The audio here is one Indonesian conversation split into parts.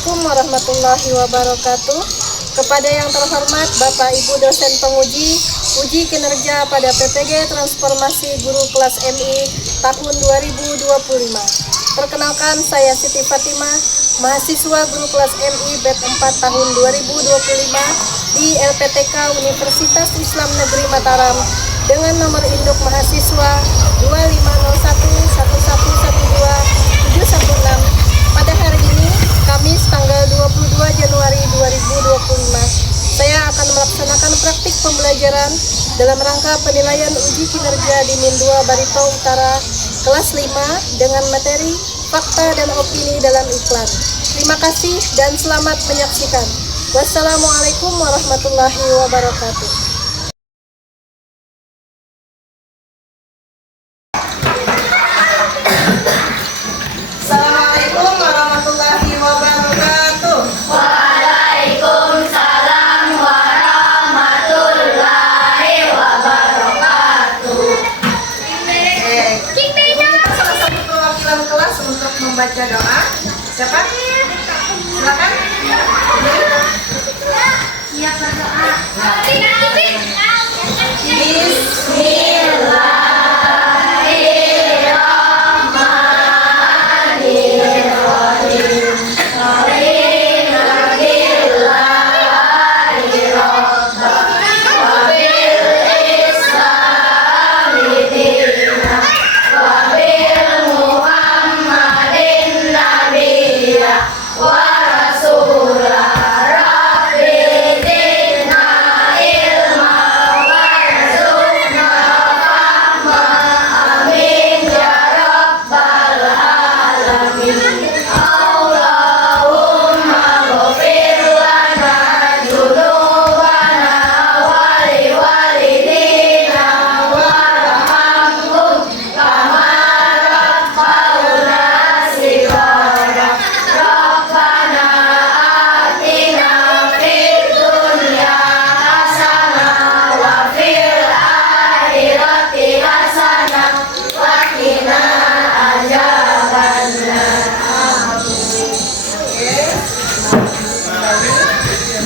Assalamualaikum warahmatullahi wabarakatuh. Kepada yang terhormat Bapak Ibu dosen penguji uji kinerja pada PPG Transformasi Guru Kelas MI tahun 2025. Perkenalkan, saya Siti Fatimah, mahasiswa Guru Kelas MI BET 4 tahun 2025 di LPTK Universitas Islam Negeri Mataram dengan nomor induk mahasiswa 2511112 pada hari ini, Kamis tanggal 22 Januari 2025, saya akan melaksanakan praktik pembelajaran dalam rangka penilaian uji kinerja di Min 2 Barito Utara kelas 5 dengan materi fakta dan opini dalam iklan. Terima kasih dan selamat menyaksikan. Wassalamualaikum warahmatullahi wabarakatuh. Assalamualaikum warahmatullahi wabarakatuh. Waalaikumsalam warahmatullahi wabarakatuh. Kita salah satu perwakilan kelas untuk membaca doa. Siapa? Silakan. Siap berdoa. Bismillah.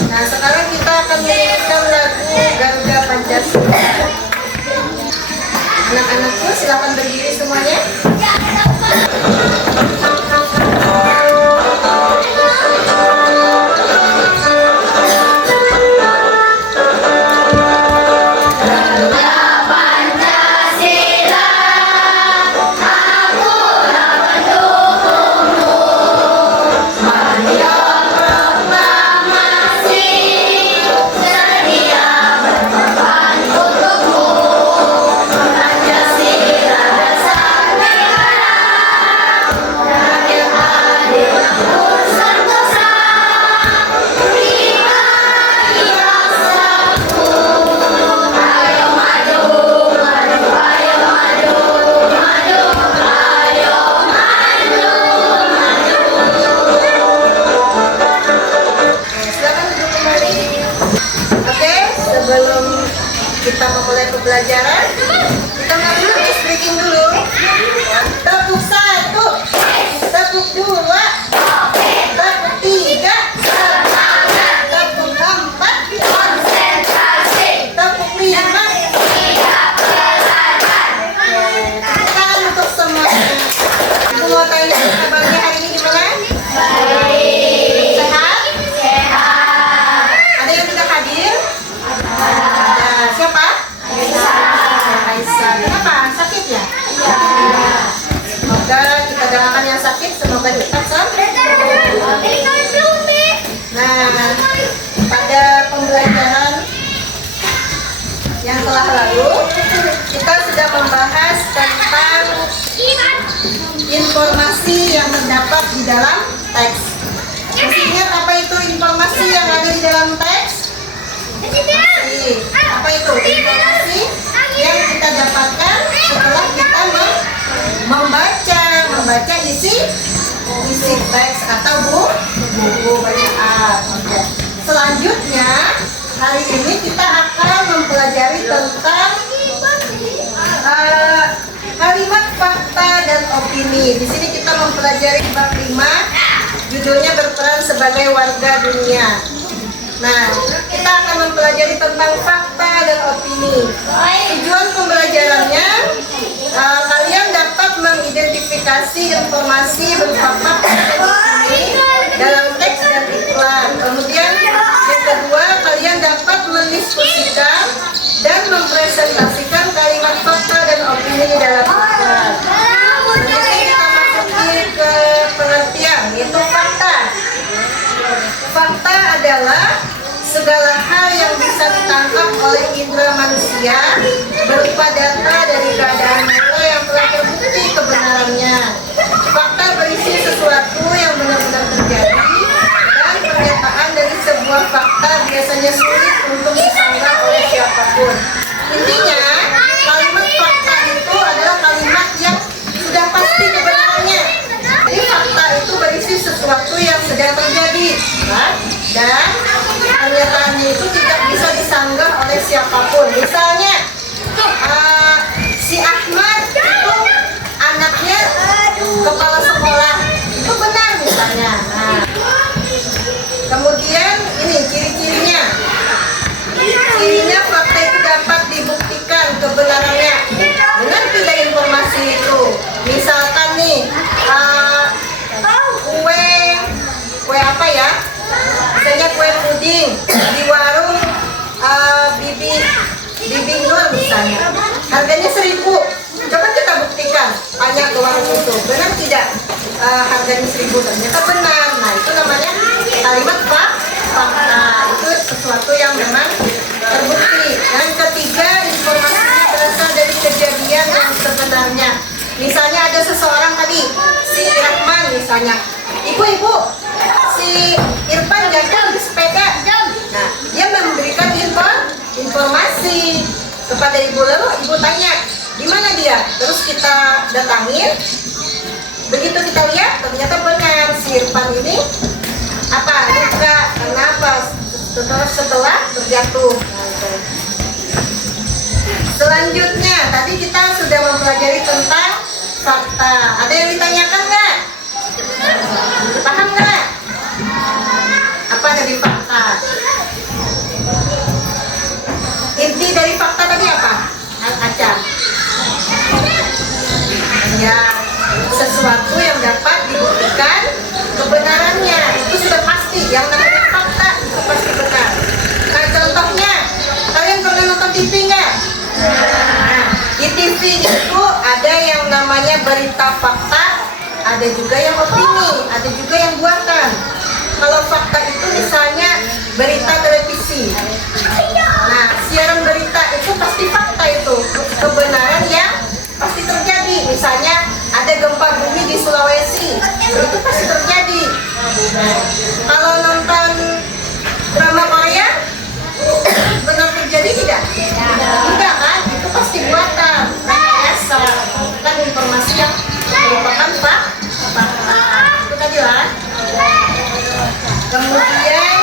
Nah, sekarang kita akan menyanyikan lagu Garuda Pancasila. Anak-anakku silakan berdiri semuanya. Sebelum kita memulai pembelajaran, kita dulu ice breaking dulu. Tepuk 1, tepuk 2, tepuk 3, semangat. Tepuk 4, konsentrasi. Tepuk 5, siap belajar. Tepuk tangan untuk semuanya. Aku mau tanya kabarnya hari ini gimana? Baik. Sehat? Sehat. Ada yang tidak hadir? Ada. Siapa? Aisyah. Kenapa? Sakit ya? Iya. Semoga kita doakan yang sakit semoga cepat sembuh. Nah, pada pembelajaran yang telah lalu kita sudah membahas tentang informasi yang terdapat di dalam teks. Masih ingat apa itu informasi yang ada di dalam teks? Apa itu informasi yang kita dapatkan setelah kita membaca isi teks atau buku bacaan. Oke. Selanjutnya hari ini kita akan mempelajari tentang kalimat fakta dan opini. Di sini kita mempelajari bab 5 judulnya berperan sebagai warga dunia. Nah, kita akan mempelajari tentang fakta dan opini. Tujuan pembelajarannya, kalian dapat mengidentifikasi informasi berupa fakta dan opini dalam teks dan iklan. Kemudian yang kedua, kalian dapat mendiskusikan dan mempresentasikan kalimat fakta dan opini dalam iklan. Selanjutnya kita masuki ke pengertian, yaitu fakta. Fakta adalah segala hal yang bisa ditangkap oleh indera manusia berupa data dari keadaan nyata yang telah terbukti kebenarannya. Fakta berisi sesuatu yang benar-benar terjadi dan pernyataan dari sebuah fakta biasanya sulit untuk disanggah oleh siapapun. Intinya, kalimat fakta itu adalah kalimat yang sudah pasti kebenarannya. Jadi fakta itu berisi sesuatu yang sedang terjadi, kan? Dan pernyataannya itu tidak bisa disanggah oleh siapapun. Misalnya, si Ahmad itu anaknya kepala sekolah, itu benar misalnya. Nah, kemudian ini ciri-cirinya. Cirinya fakta itu dapat dibuktikan kebenarannya dengan tidak informasi itu. Misalkan nih, kue apa ya? Misalnya kue puding di warung Bibi Nur misalnya, harganya 1.000. Coba kita buktikan, tanya ke warung itu, benar tidak harganya 1.000? Ternyata benar. Nah, itu namanya kalimat fakta. Itu sesuatu yang memang terbukti. Dan ketiga, informasinya berasal dari kejadian yang sebenarnya. Misalnya ada seseorang tadi, si Rahman misalnya, ibu, si Irfan jatuh di sepeda. Nah, dia memberikan informasi kepada ibu, lalu ibu tanya, di mana dia? Terus kita datangin. Begitu kita lihat, ternyata benar si Irfan ini luka. Kenapa? Setelah terjatuh. Selanjutnya, tadi kita sudah mempelajari tentang fakta. Ada yang ditanyakan nggak? Paham nggak? Apa dari fakta? Inti dari fakta tadi apa? Aca. Ya, sesuatu yang dapat dibuktikan kebenarannya. Itu sudah pasti. Yang namanya fakta itu pasti benar. Nah, contohnya, kalian pernah nonton TV nggak? Nah, di TV itu ada yang namanya berita fakta, ada juga yang opini, ada juga yang buatan. Kalau fakta itu misalnya berita televisi. Nah, siaran berita itu pasti fakta itu, kebenaran yang pasti terjadi. Misalnya ada gempa bumi di Sulawesi, itu pasti terjadi. Nah, kalau nonton drama Korea, benar terjadi tidak? Tidak kan? Itu pasti buatan, rekayasa, bukan informasi yang merupakan fakta. Itu tadi lah. Kemudian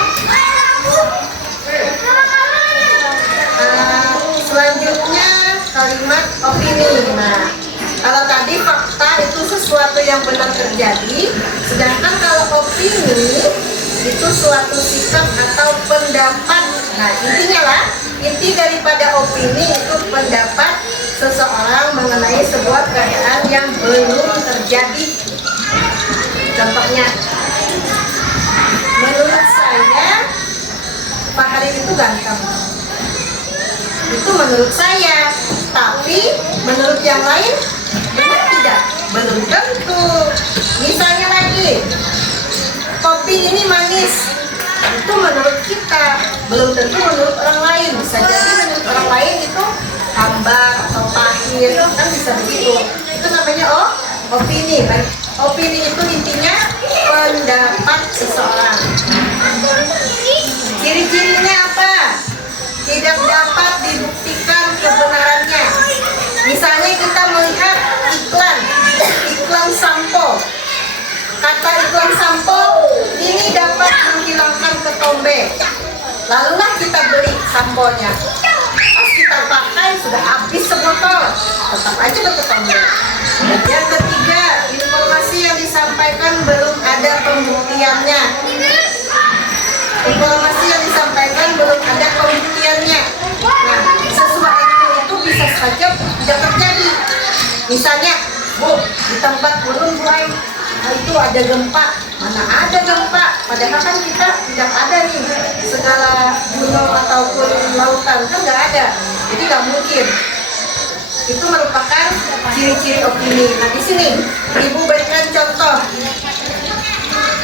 selanjutnya kalimat opini. Nah, kalau tadi fakta itu sesuatu yang benar terjadi, sedangkan kalau opini itu suatu sikap atau pendapat. Nah, intinya lah, inti daripada opini itu pendapat seseorang mengenai sebuah keadaan yang belum terjadi. Contohnya, menurut saya Pak Harim itu ganteng. Itu menurut saya, tapi menurut yang lain benar tidak? Belum tentu. Misalnya lagi, kopi ini manis. Itu menurut kita, belum tentu menurut orang lain. Bisa jadi menurut orang lain itu hambar atau pahit, kan bisa begitu. Itu namanya opini. Opini itu intinya pendapat seseorang. Ciri-cirinya apa? Tidak dapat dibuktikan kebenarannya. Misalnya kita melihat iklan sampo. Kata iklan sampo ini dapat menghilangkan ketombe. Lalulah kita beli samponya. Pas kita pakai sudah habis sebotol, tetap aja berketombe. Yang ketiga, informasi yang disampaikan belum ada pembuktian. pembuktiannya. Informasi yang disampaikan belum ada pembuktiannya. Nah, sesuatu itu bisa saja tidak terjadi. Misalnya, Bu, di tempat Gunung Buai itu ada gempa. Mana ada gempa? Padahal kan kita tidak ada nih segala gunung ataupun lautan, kan nggak ada. Jadi nggak mungkin. Itu merupakan ciri-ciri opini. Nah, di sini Ibu berikan contoh.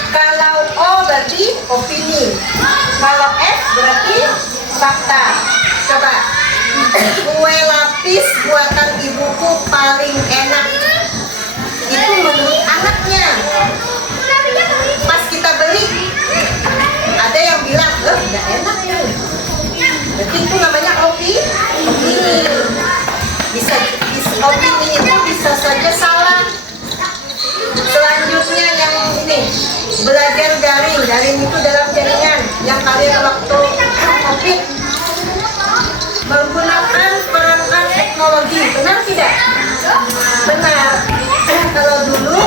Kalau O berarti opini, kalau F berarti fakta. Coba, kue lapis buatan ibuku paling enak. Itu menurut anaknya. Pas kita beli, ada yang bilang, nggak enak nih. Berarti itu namanya opini. Opini itu bisa saja salah. Selanjutnya yang ini, belajar daring. Daring itu dalam jaringan yang kalian waktu COVID menggunakan perangkat teknologi. Benar tidak? Benar. Kalau dulu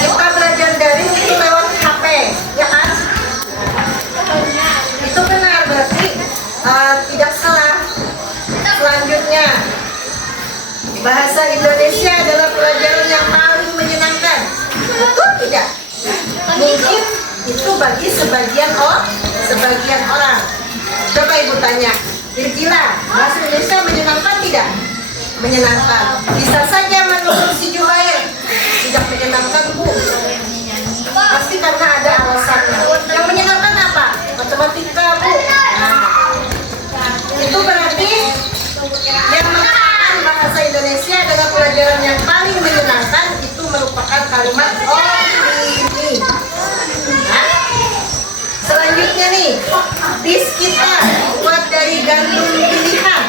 kita belajar daring itu lewat HP, ya kan? Itu benar, berarti tidak salah. Selanjutnya, bahasa Indonesia adalah pelajaran yang paling menyenangkan. Betul tidak? Mungkin itu bagi sebagian orang. Coba Ibu tanya, Irgila, bahasa Indonesia menyenangkan tidak? Menyenangkan. Bisa saja menurut si Jubair tidak menyenangkan, Bu. Pasti karena ada alasannya. Yang menyenangkan apa? Matematika, Bu. Itu berarti yang mengatakan bahasa Indonesia adalah pelajaran yang paling menyenangkan itu merupakan kalimat opini. Nah, selanjutnya nih, bis kita buat dari gandum pilihan.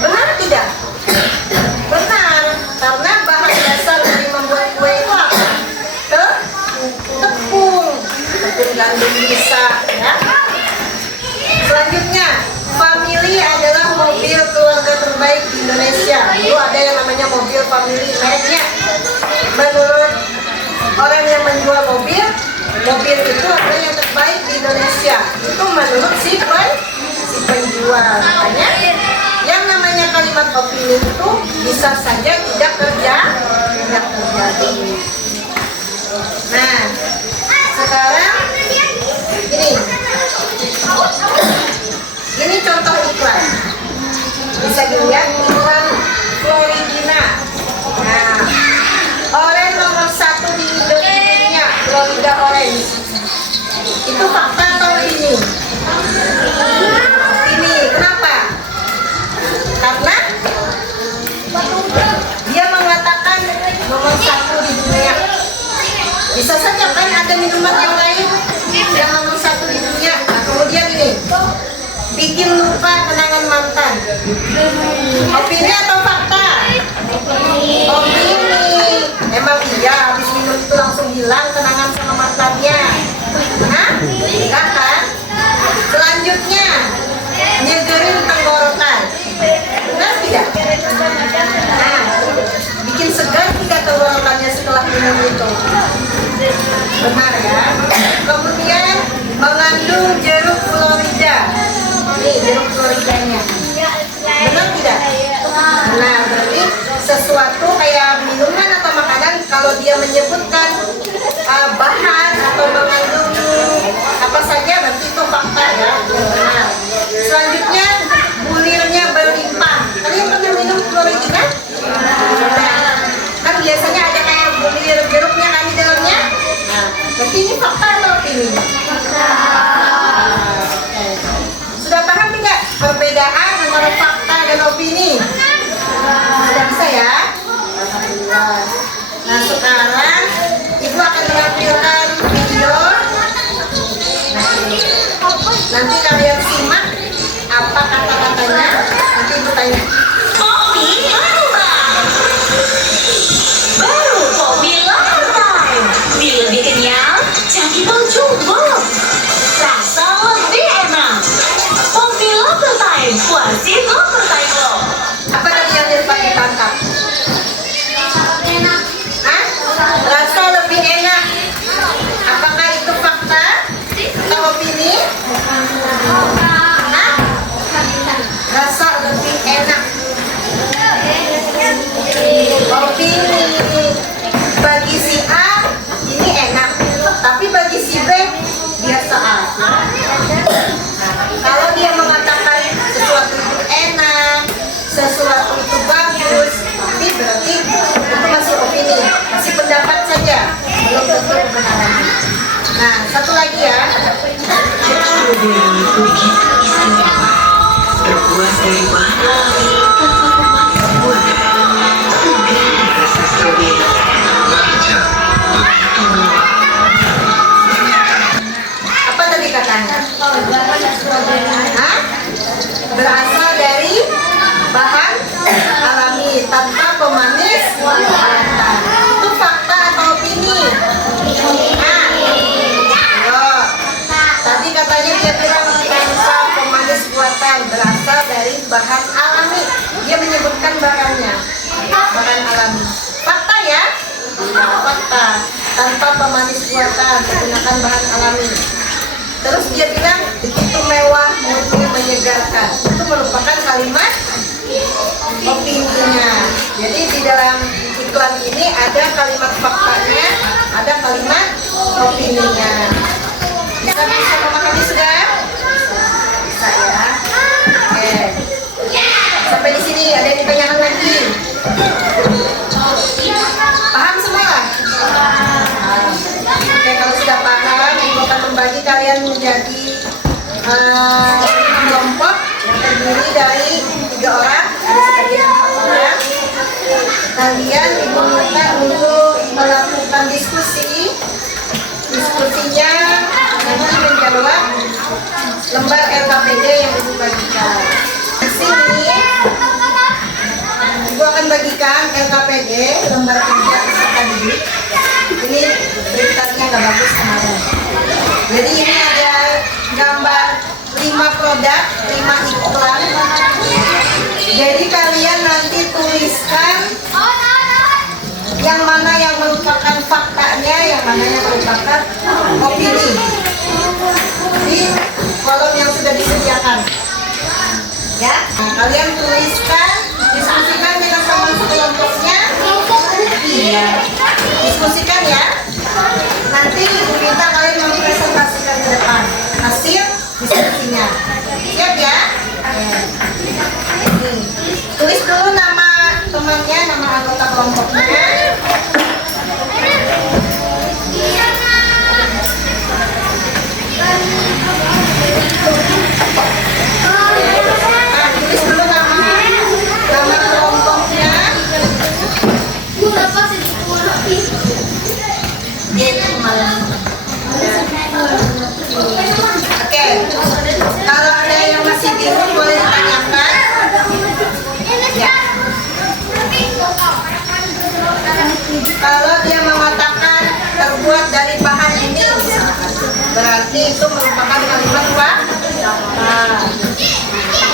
Benar tidak? Benar, karena bahan dasar dari membuat kue itu apa? Tepung gandum bisa, ya. Selanjutnya, family adalah mobil keluarga terbaik di Indonesia. Dulu ada yang namanya mobil family, mereknya. Menurut orang yang menjual mobil itu adalah yang terbaik di Indonesia. Itu menurut si penjual. Makanya yang namanya kalimat opini itu bisa saja tidak terjadi. Nah, sekarang ini contoh iklan. Bisa dilihat iklan Floridina. Nah, orange nomor 1 di dunia, Florida Orange. Itu fakta atau opini? Ini kenapa? Karena dia mengatakan nomor 1 di dunia. Bisa saja kan ada minuman yang lain yang nomor 1 di dunia. Nah, kemudian ini bikin lupa kenangan mantan. Opini atau fakta? Opini. Emang iya habis minum itu langsung hilang kenangan sama mantannya? Hah? Enggak kan? Selanjutnya, nyegerin tenggorokan. Benar tidak? Nah, bikin segar tidak tenggorokannya setelah minum itu? Benar ya? Kemudian mengandung jeruk Florida. Nih jeruk Floridanya. Benar tidak? Benar, berarti sesuatu kayak minuman atau makanan kalau dia menyebutkan bahan atau mengandung apa saja berarti itu fakta ya. Benar. Selanjutnya bulirnya berlimpah. Kalian pernah minum Floridina? Nah, kan biasanya ada kayak bulir jeruknya kan di dalamnya. Nah, berarti ini fakta atau opini? Sudah paham tidak perbedaan antara fakta dan opini? Sudah bisa ya? Alhamdulillah. Nah, sekarang Ibu akan menampilkan video. Nanti kalian simak apa kata-katanya. Nanti Ibu tanya. Kopi baru kopi lantai. Mie lebih kenyal, jadi mau coba. Rasa lebih enak. Kopi Local Time, puasin Local Time lo. Apa tadi yang dapat ditangkap? Hah? Rasa lebih enak. strawberry begitu istimewa. Terbuat dari bahan alami tanpa pemanis buatan. Segar rasa strawberry. Larja, begitu mewah. Apa tadi katanya? Hah? Berasal dari bahan alami tanpa pemanis buatan. Itu fakta atau opini? Oh, tadi katanya dia bilang tanpa pemanis buatan, berasal dari bahan alami. Dia menyebutkan barangnya, bahan alami. Fakta ya? Fakta. Tanpa pemanis buatan, menggunakan bahan alami. Terus dia bilang begitu mewah, mulutnya menyegarkan. Itu merupakan kalimat opininya. Jadi di dalam iklan ini ada kalimat faktanya, ada kalimat opininya. Bisa memahami sudah? Bisa ya. Oke. Sampai di sini ada yang ditanyakan lagi? Paham semua? Oke, kalau sudah paham, ibu akan membagi kalian menjadi kelompok yang terdiri dari 3 orang, ada sebagian 4 orang. Kalian ibu minta untuk melakukan diskusi. Diskusinya nanti menjawab lembar LKPD yang ibu bagikan. Di sini ibu akan bagikan LKPD lembar kerja peserta didik. Ini printernya nggak bagus kemarin. Jadi ini ada gambar 5 produk, 5 iklan. Jadi kalian nanti tuliskan yang mana yang merupakan faktanya, yang mana yang merupakan opini di kolom yang sudah disediakan. Ya, nah, kalian tuliskan, diskusikan dengan teman sekelompoknya. Iya, diskusikan ya. Nanti ibu minta kalian mempresentasikan ke depan hasil diskusinya. Siap ya? Ini. Tulis dulu nama temannya, nama anggota kelompoknya. Nah, tulis dulu nama kelompoknya. Oke, kalau ada yang masih bingung boleh ditanyakan. Ya. Kalau dia mengatakan terbuat dari bahan ini, berarti itu merupakan kalimat fakta.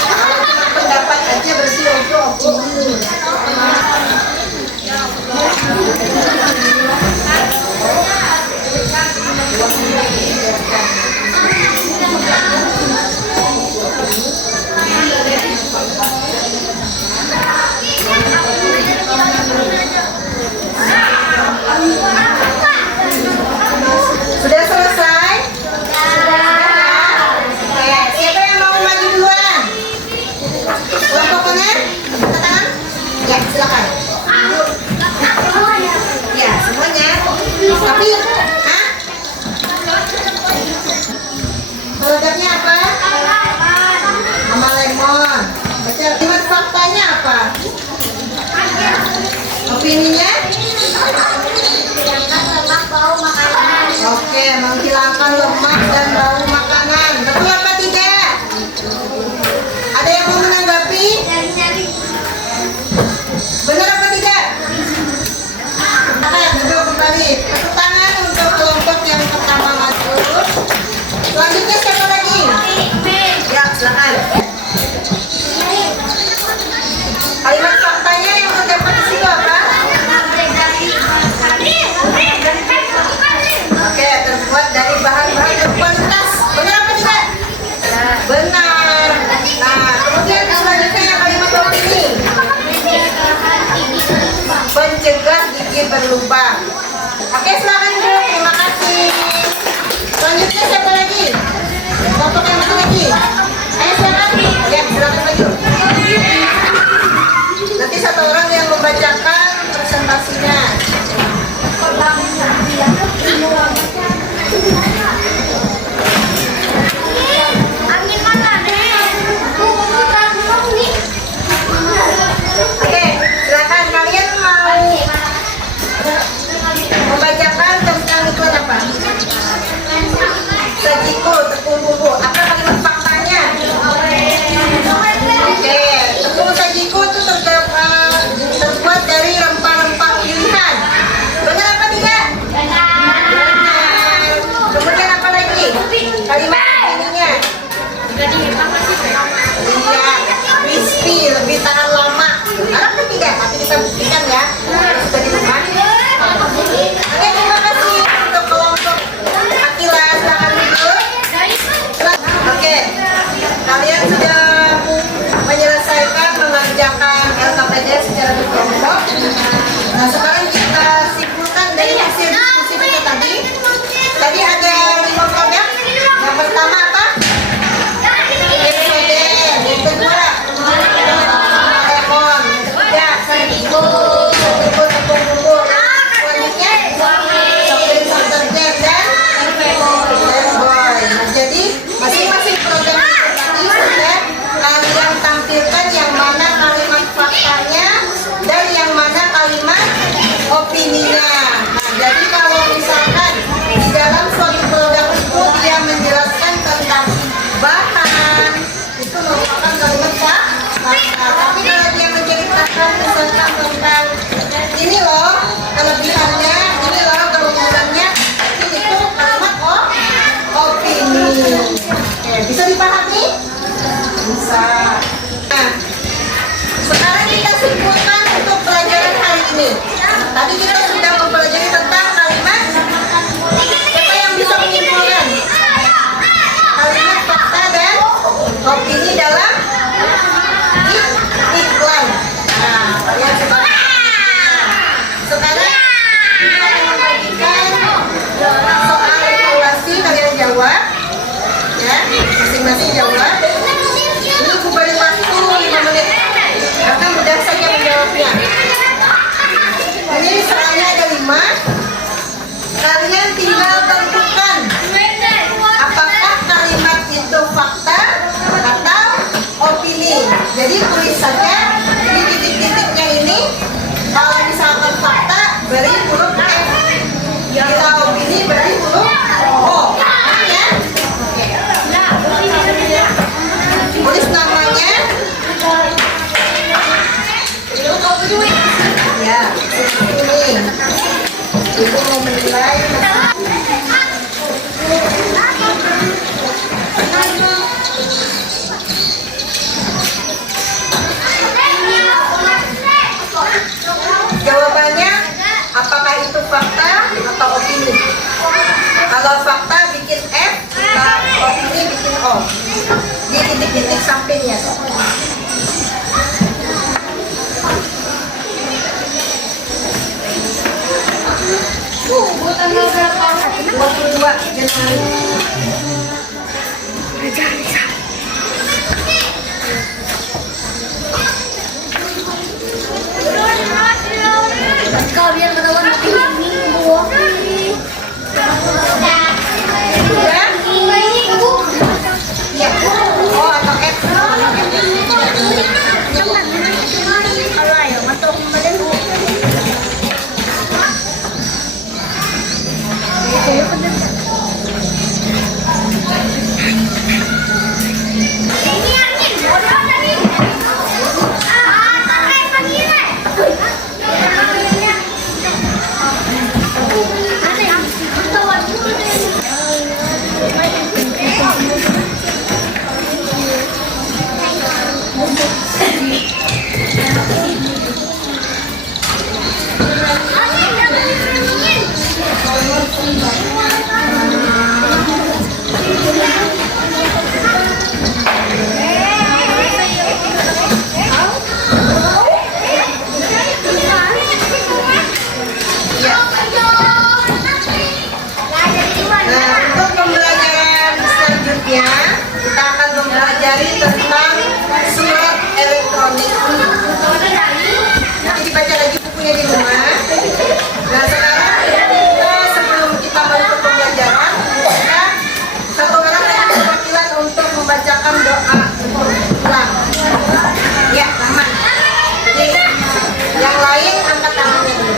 Kalau cuma pendapat aja berarti itu opini. Sudah selesai? Oke, siapa yang mau maju duluan? Kelompoknya? Angkat tangan? Ya, silakan. Ya, semuanya. Tapi, hah? Produknya apa? Sama lemon. Baca kalimat faktanya apa? Opininya? Oke, menghilangkan lemak dan bau makanan. Betul apa tidak? Ada yang mau menanggapi? Benar apa tidak? Nah, duduk kembali. Tepuk tangan untuk kelompok yang pertama maju. Selanjutnya siapa lagi? Ya, silakan. Kalimat faktanya yang terdapat di situ apa? Oke, terbuat dari bahan-bahan berkualitas. Benar apa tidak? Benar. Nah, kemudian selanjutnya yang kalimat opini. Pencegah gigi berlubang. Oke, silakan dulu. Terima kasih. Selanjutnya siapa lagi? Kelompok yang mana lagi? Ayo silakan. Ya, silakan maju. Nanti satu orang yang membacakan presentasinya. Ini loh kelebihannya, ini loh keunggulannya. Ini tuh kalimat opini. Oke, bisa dipahami? Bisa. Nah, sekarang kita simpulkan untuk pelajaran hari ini. Tadi kita sudah mempelajari tentang kalimat. Siapa yang bisa menyimpulkan kalimat fakta dan opini dalam iklan? Nah, kalian sekarang kita akan membagikan soal evaluasi, kalian jawab ya, masing-masing jawab. Ini aku beri waktu 5 menit, akan mudah saja menjawabnya. Ini soalnya ada 5. Kalian tinggal tentukan apakah kalimat itu fakta atau opini. Jadi tulis saja di titik-titiknya ini. Kalau misalkan fakta beri huruf F, bila opini beri huruf O. Ya? Tulis namanya. Ya, ini. Ibu mau menilai. Jawabannya apakah itu fakta atau opini? Kalau fakta bikin F, kalau opini bikin O. Di titik-titik sampingnya. Tanggal berapa? 22 Januari. Kau biar ketahuan ini buah. Sudah? Ya. O atau F? Ayo, masuk kembali. Ini angin, bodoh tadi. Pakai begini. Ada yang ketahuan juga deh. Nah, untuk pembelajaran selanjutnya kita akan mempelajari tentang surat elektronik. Nanti dibaca lagi bukunya di rumah. Nah, sekarang sebelum kita menutup pembelajaran, kita satu orang yang perwakilan untuk membacakan doa ulang. Ya, aman. Jadi, yang lain angkat tangannya dulu.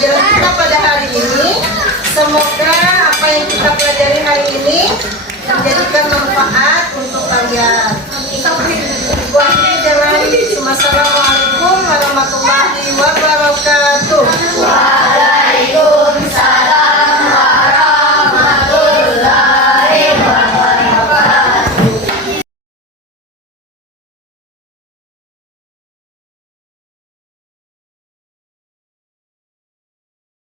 pelajaran kita pada hari ini. Semoga apa yang kita pelajari hari ini menjadikan manfaat untuk kalian. Kita beri dengan Assalamualaikum.